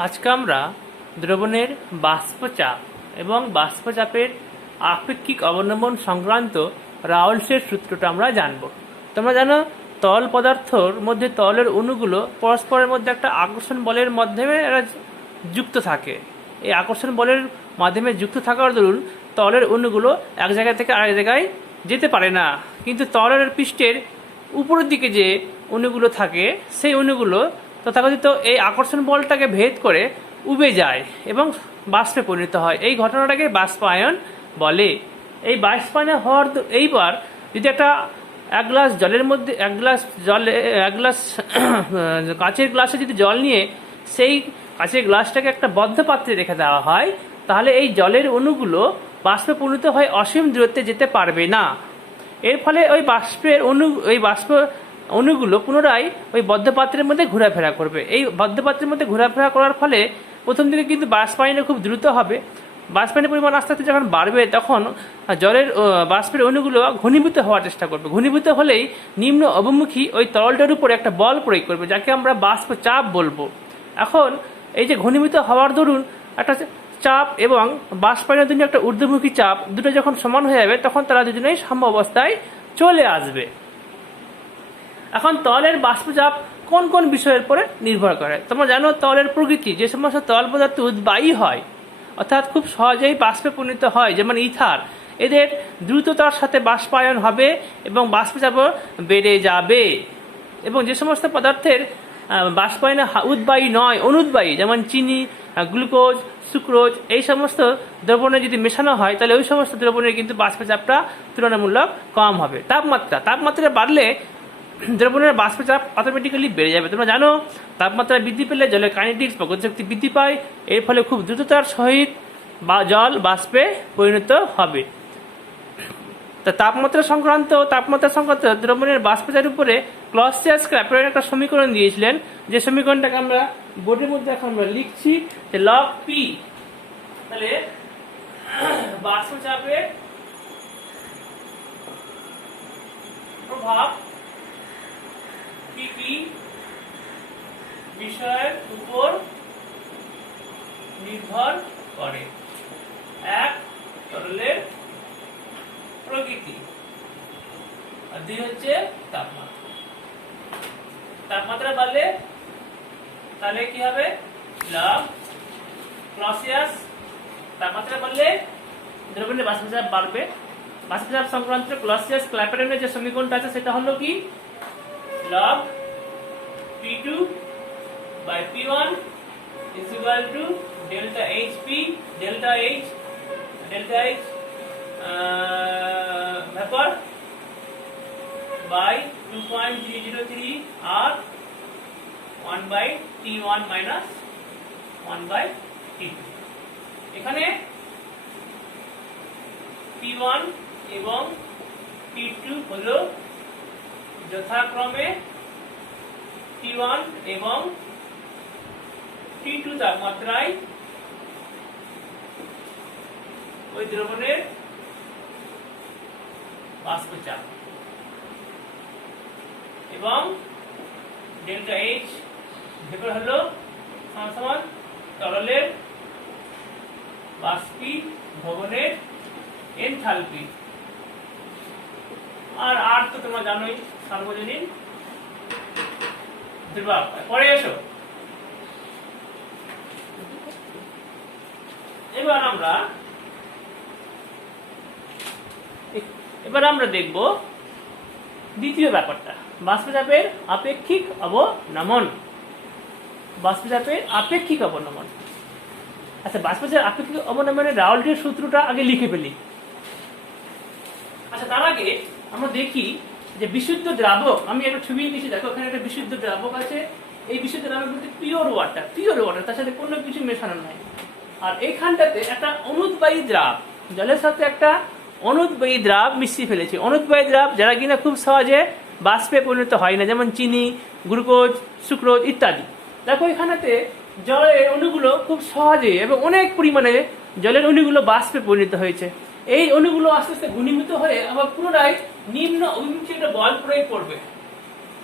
আজকে আমরা দ্রবণের বাষ্পচাপ এবং বাষ্পচাপের আপেক্ষিক অবনমন সংক্রান্ত রাওলসের সূত্রটা আমরা জানব। তোমরা জানো তরল পদার্থর মধ্যে তরলের অণুগুলো পরস্পরের মধ্যে একটা আকর্ষণ বলের মাধ্যমে এরা যুক্ত থাকে। এই আকর্ষণ বলের মাধ্যমে যুক্ত থাকার দরুন তরলের অণুগুলো এক জায়গা থেকে আরেক জায়গায় যেতে পারে না, কিন্তু তরলের পৃষ্ঠের উপরের দিকে যে অণুগুলো থাকে সেই অণুগুলো তথাকথিত এই আকর্ষণ বলটাকে ভেদ করে উবে যায় এবং বাষ্পে পরিণত হয়। এই ঘটনাটাকে বাষ্পায়ন বলে। এই বাষ্পায়ন হওয়ার এইবার যদি একটা এক গ্লাস জলের মধ্যে এক গ্লাস কাঁচের গ্লাসে যদি জল নিয়ে সেই কাঁচের গ্লাসটাকে একটা বদ্ধ পাত্রে রেখে দেওয়া হয়, তাহলে এই জলের অণুগুলো বাষ্পে পরিণত হয়ে অসীম দূরত্বে যেতে পারবে না। এর ফলে ওই বাষ্প অণুগুলো পুনরায় ওই বদ্ধপাত্রের মধ্যে ঘোরাফেরা করবে। এই বদ্ধপাত্রের মধ্যে ঘোরাফেরা করার ফলে প্রথম দিকে কিন্তু বাষ্পায়ন খুব দ্রুত হবে। বাষ্পায়নের পরিমাণ আস্তে আস্তে যখন বাড়বে তখন বাষ্পের অণুগুলো ঘনীভূত হওয়ার চেষ্টা করবে। ঘনীভূত হলেই নিম্ন অবমুখী ওই তরলটার উপরে একটা বল প্রয়োগ করবে, যাকে আমরা বাষ্পচাপ বলবো। এখন এই যে ঘনীভূত হওয়ার দরুন একটা চাপ এবং বাষ্পায়নের জন্য একটা ঊর্ধ্বমুখী চাপ, দুটো যখন সমান হয়ে যাবে তখন তারা দুজনেই সাম্য অবস্থায় চলে আসবে। এখন তরলের বাষ্পচাপ কোন কোন বিষয়ের উপরে নির্ভর করে? তোমরা জানো তরলের প্রকৃতি, যে সমস্ত তরল পদার্থ উদ্বায়ী হয় অর্থাৎ খুব সহজেই বাষ্পে পরিণত হয়, যেমন ইথার, এদের দ্রুততার সাথে বাষ্পায়ন হবে এবং বাষ্পচাপও বেড়ে যাবে। এবং যে সমস্ত পদার্থের বাষ্পায়নে উদ্বায়ী নয়, অনুদ্বায়ী, যেমন চিনি, গ্লুকোজ, সুক্রোজ, এই সমস্ত দ্রবণে যদি মেশানো হয় তাহলে ওই সমস্ত দ্রবণের কিন্তু বাষ্পচাপটা তুলনামূলক কম হবে। তাপমাত্রা বাড়লে দ্রবণের বাষ্পচাপ অটোমেটিক্যালি বেড়ে যাবে। তোমরা জানো তাপমাত্রা বৃদ্ধি পেলে জলের কাইনেটিক্স বা গতিশক্তি বৃদ্ধি পায়, এর ফলে খুব দ্রুততার সহিত জল বাষ্পে পরিণত হবে। তা তাপমাত্রা সংক্রান্ত দ্রবণের বাষ্পচাপের উপরে ক্লসিয়াস-ক্ল্যাপেরন একটা সমীকরণ দিয়েছিলেন, যে সমীকরণটাকে আমরা বোর্ডের মধ্যে এখন আমরা লিখছি, যে লগ পি। তাহলে বাষ্পচাপের প্রভাব কি কি বিষয়ের উপর নির্ভর করে? এক, তরলের প্রকৃতি, আর দুই হচ্ছে তাপমাত্রা বাড়লে তাহলে কি হবে? Log Clausius. তাপমাত্রা বাড়লে দ্রবণের বাষ্পচাপ বাড়বে। বাষ্পচাপ সংক্রান্ত ক্লসিয়াস-ক্ল্যাপেরনের যে সমীকরণটা আছে সেটা হলো কি? log P2 by P1 is equal to delta HP, delta H vapor by 2.003 R 1 by T1 minus 1 by T2। এখানে P1 এবং P2 হলো যথাক্রমে T1 এবং T2 তাপমাত্রায় ওই দ্রবণের বাষ্পচাপ, এবং ডেল্টা H ভেপর হলো সমান তরলের বাষ্পীভবনের এনথালপি। আর তো তোমরা জানোই সার্বজনীন ধ্রুবক। পরে এসো, এবার আমরা দেখব দ্বিতীয় ব্যাপারটা, বাষ্পচাপের আপেক্ষিক অবনমন। বাষ্পচাপের আপেক্ষিক অবনমন। আচ্ছা, বাষ্পচাপের আপেক্ষিক অবনমনের রাওলসের সূত্রটা আগে লিখে ফেলি। আচ্ছা, তার আগে আমরা দেখি যে বিশুদ্ধ দ্রাবক, আমি একটা ছবি এঁকেছি, দেখো এখানে একটা বিশুদ্ধ দ্রাবক আছে। এই বিশুদ্ধ দ্রাবক বলতে পিওর ওয়াটার, তার সাথে কোনো কিছু মেশানো নাই। আর এইখানটাতে একটা অনুদ্বায়ী দ্রাব, জলের সাথে একটা অনুদ্বায়ী দ্রাব মিশিয়ে ফেলেছি। অনুদ্বায়ী দ্রাব যারা কিনা খুব সহজে বাষ্পে পরিণত হয় না, যেমন চিনি, গ্লুকোজ, সুক্রোজ ইত্যাদি। দেখো এখানেতে জলের অণুগুলো খুব সহজে এবং অনেক পরিমাণে জলের অণুগুলো বাষ্পে পরিণত হয়েছে। এই অণুগুলো আস্তে আস্তে ঘনীভূত হয়ে আবার পুনরায় নিম্ন অভিমুখী একটা বল প্রয়োগ করবে।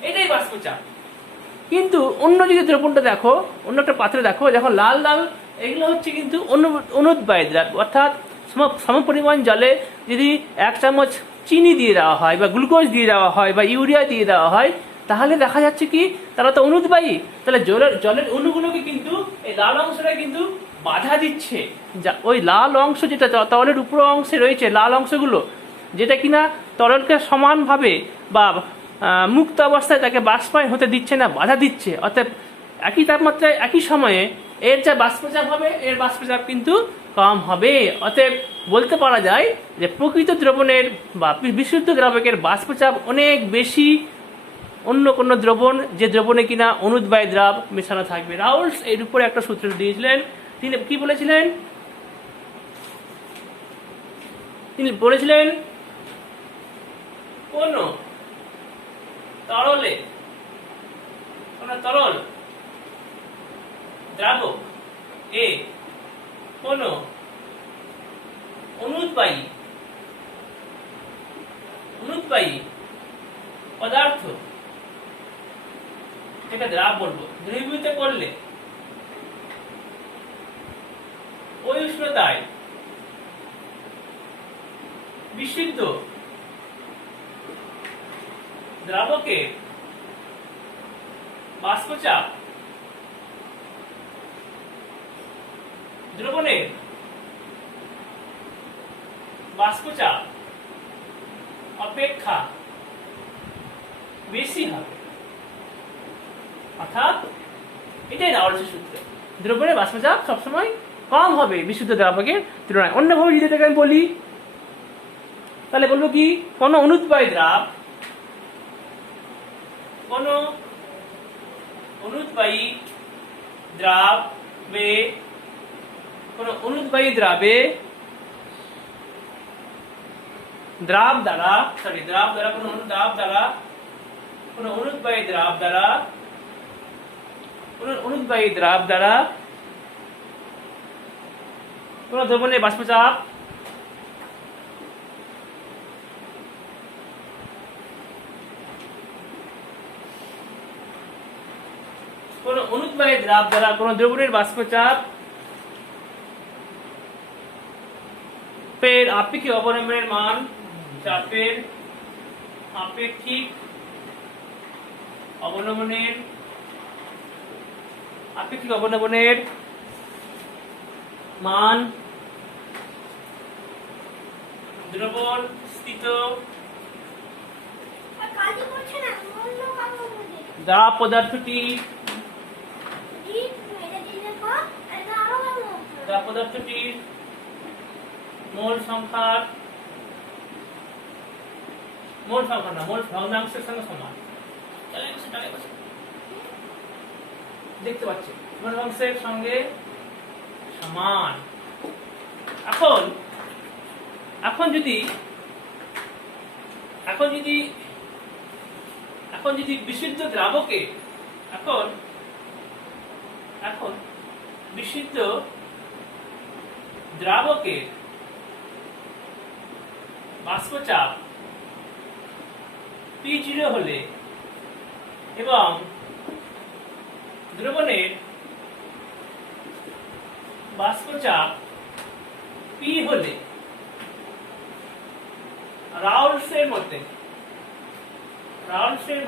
এটাই বাষ্পচাপ। কিন্তু অন্য যদি দ্রবণটা দেখো, অন্য একটা পাত্রে দেখো, যখন লাল লাল, এগুলো হচ্ছে কিন্তু অনুদ্বায়ী দ্রাব, অর্থাৎ সমপরিমাণ জলে যদি 1 চামচ চিনি দিয়ে দেওয়া হয় বা গ্লুকোজ দিয়ে দেওয়া হয় বা ইউরিয়া দিয়ে দেওয়া হয়, তাহলে দেখা যাচ্ছে কি তারা তো অনুদ্বায়ী, তাহলে জলের অণুগুলোকে কিন্তু এই লাল অংশটা কিন্তু বাধা দিচ্ছে। ওই লাল অংশ যেটা তরলের উপর অংশে রয়েছে, লাল অংশগুলো যেটা কিনা তরলকে সমানভাবে বা মুক্ত অবস্থায় তাকে বাষ্পায়ন হতে দিচ্ছে না, বাধা দিচ্ছে। অর্থাৎ একই তাপমাত্রায় একই সময়ে এর যা বাষ্পচাপ হবে, এর বাষ্পচাপ কিন্তু কম হবে। অতএব বলতে পারা যায় যে প্রকৃত দ্রবণের বা বিশুদ্ধ দ্রাবকের বাষ্পচাপ অনেক বেশি অন্য কোনো দ্রবণ, যে দ্রবণে কিনা অনুদ্বায়ী দ্রাব মেশানো থাকবে। রাউলস এর উপরে একটা সূত্র দিয়েছিলেন। তিনি কি বলেছিলেন? তিনি বলেছিলেন কোন তরল দ্রাবক এ কোন অনুদ্বায়ী পদার্থ, যেটা দ্রাব বলবো, দ্রবীভূত করলে ওই উষ্ণতায় বিশুদ্ধ দ্রাবকে বাষ্পচাপ দ্রবণের বাষ্পচাপ অপেক্ষা বেশি হবে। অর্থাৎ এটাই রাউলসের সূত্র, দ্রবণের বাষ্পচাপ সবসময় কম হবে বিশুদ্ধ দ্রাবকের তুলনায়। অন্যভাবে যদি এটাকে আমি বলি, তাহলে বলবো কি, কোন অনুদ্বায়ী দ্রাবে দ্রাব দ্বারা কোন দ্রবণের বাষ্পচাপ কোন দ্রবণের বাষ্পচাপ এর আপেক্ষিক অবনমনের মান, চাপের আপেক্ষিক অবনমনের মান দ্রবণ স্থিত দ্রাব পদার্থটির মোল ভগ্নাংশের সঙ্গে সমান। দেখতে পাচ্ছি ভগ্নাংশের সঙ্গে সমান। এখন যদি বিশুদ্ধ দ্রাবকে বিশুদ্ধ দ্রাবকের বাষ্পচাপ P0 হলে এবং দ্রবণের বাষ্পচাপ P হলে রাউলসের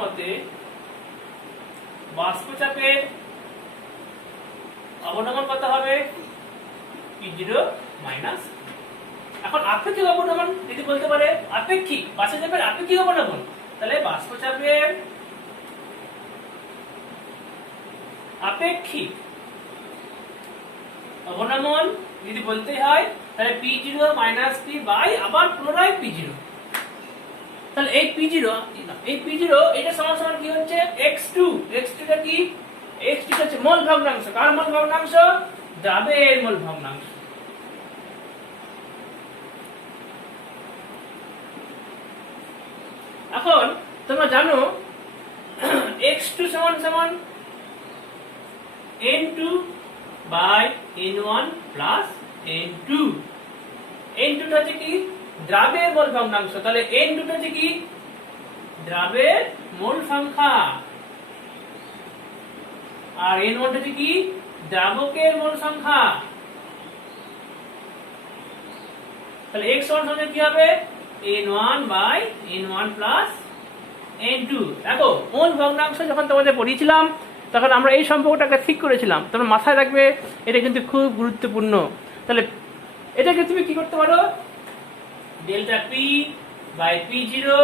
মতে বাষ্পচাপের অবনমন কত হবে? P0 minus. এখন আপেক্ষিক অবনমন যদি বলতে পারে, বাষ্পচাপের আপেক্ষিক অবনমন, তাহলে বাষ্পচাপের আপেক্ষিক অবনমন যদি বলতে হয়, তাহলে P0 মাইনাস P বাই আবার পুনরায় P0। তাহলে এই P0 এটা সমান সমান কি হচ্ছে? x2 টা কি? x2 হচ্ছে মোল ভগ্নাংশ। কার মোল ভগ্নাংশ? দ্রাবের মোল ভগ্নাংশ। এখন তোমরা জানো x2 সমান সমান n2 by n1 plus n2। n2 হচ্ছে কি? দ্রাবের মোল ভগ্নাংশ। তাহলে n2 হচ্ছে কি? দ্রাবের মোল সংখ্যা। আর n1 হচ্ছে কি দ্রাবকের মোল সংখ্যা। তাহলে x1 সমান কি হবে n1 by n1 plus n2। দেখো মোল ভগ্নাংশ যখন তোমাদের পড়িয়েছিলাম তখন আমরা এই সম্পর্কটাকে ঠিক করেছিলাম, তোমরা মাথায় রাখবে, এটা কিন্তু খুব গুরুত্বপূর্ণ। তাহলে এটাকে তুমি কি করতে পারো, delta P by P zero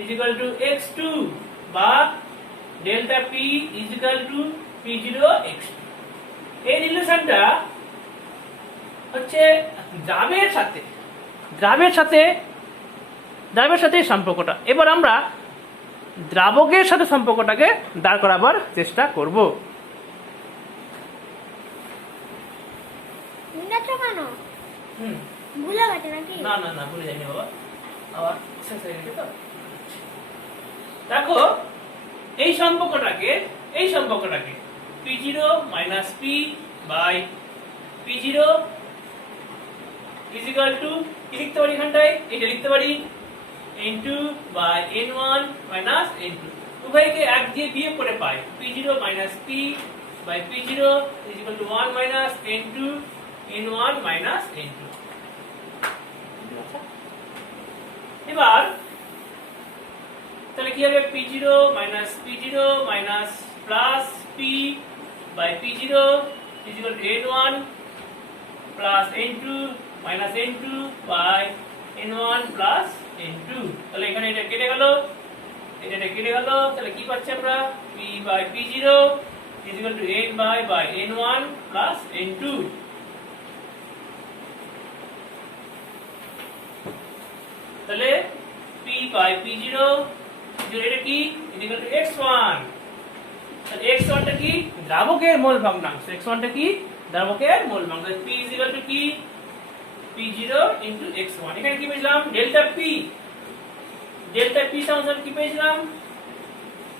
is equal to x2 বা delta P is equal to P zero x2। এই রিলেশনটা হচ্ছে দ্রাবের সাথে সম্পর্কটা। এবার আমরা দ্রাবকের সাথে সম্পর্কটাকে দাঁড় করাবার চেষ্টা করব। ভুলে গেছে নাকি? না না না, ভুলে যাইনি বাবা, আবার শেষ হয়ে গেছে তো। দেখো এই সম্পর্কটাকে p0 minus p by p0 is equal to কি লিখতে পারি এখানটায়, এটা লিখতে পারি n2 by n1 minus n2। উভয়কে এক দিয়ে বিয়োগ করে পাই p0 minus p by p0 is equal to 1 minus n2 n1 minus n2। এবার তাহলে কি হবে p0 মাইনাস p0 minus plus p by p0 is equal to n1 plus n2 minus n2 by n1 plus n2। তাহলে এখানে এটা কেটে গেল, তাহলে কি পাচ্ছি আমরা p by p0 is equal to n by n1 plus n2। তাহলে p বাই p0 এটা কি ইজ ইকুয়াল টু x1। তাহলে x1 টা কি দ্রাবকের মোল ভগ্নাংশ, x1 টা কি দ্রাবকের মোল ভগ্নাংশ। p ইজ ইকুয়াল টু কি p0 ইনটু x1। এখানে কি পেয়েছিলাম ডেল্টা p সমান কি পেয়েছিলাম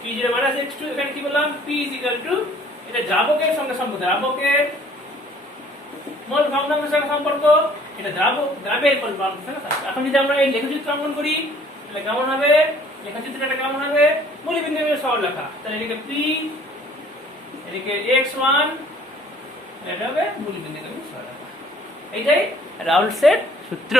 p0 মাইনাস x2। এখানে কি বললাম p ইজ ইকুয়াল টু এটা দ্রাবকের সঙ্গে সম্পর্ক, দ্রাবকের মোল ভগ্নাংশের সঙ্গে সম্পর্ক, এটা দ্রাবের মোল ভগ্নাংশের সঙ্গে। এখন যদি আমরা এই লেখচিত্র অঙ্কন করি তাহলে কেমন হবে, লেখচিত্রটা কেমন হবে, মূলবিন্দু সরল লেখা। তাহলে এদিকে p, এদিকে x1, এটা হবে মূলবিন্দু সরল লেখা। এইটাই রাউলসের সূত্র।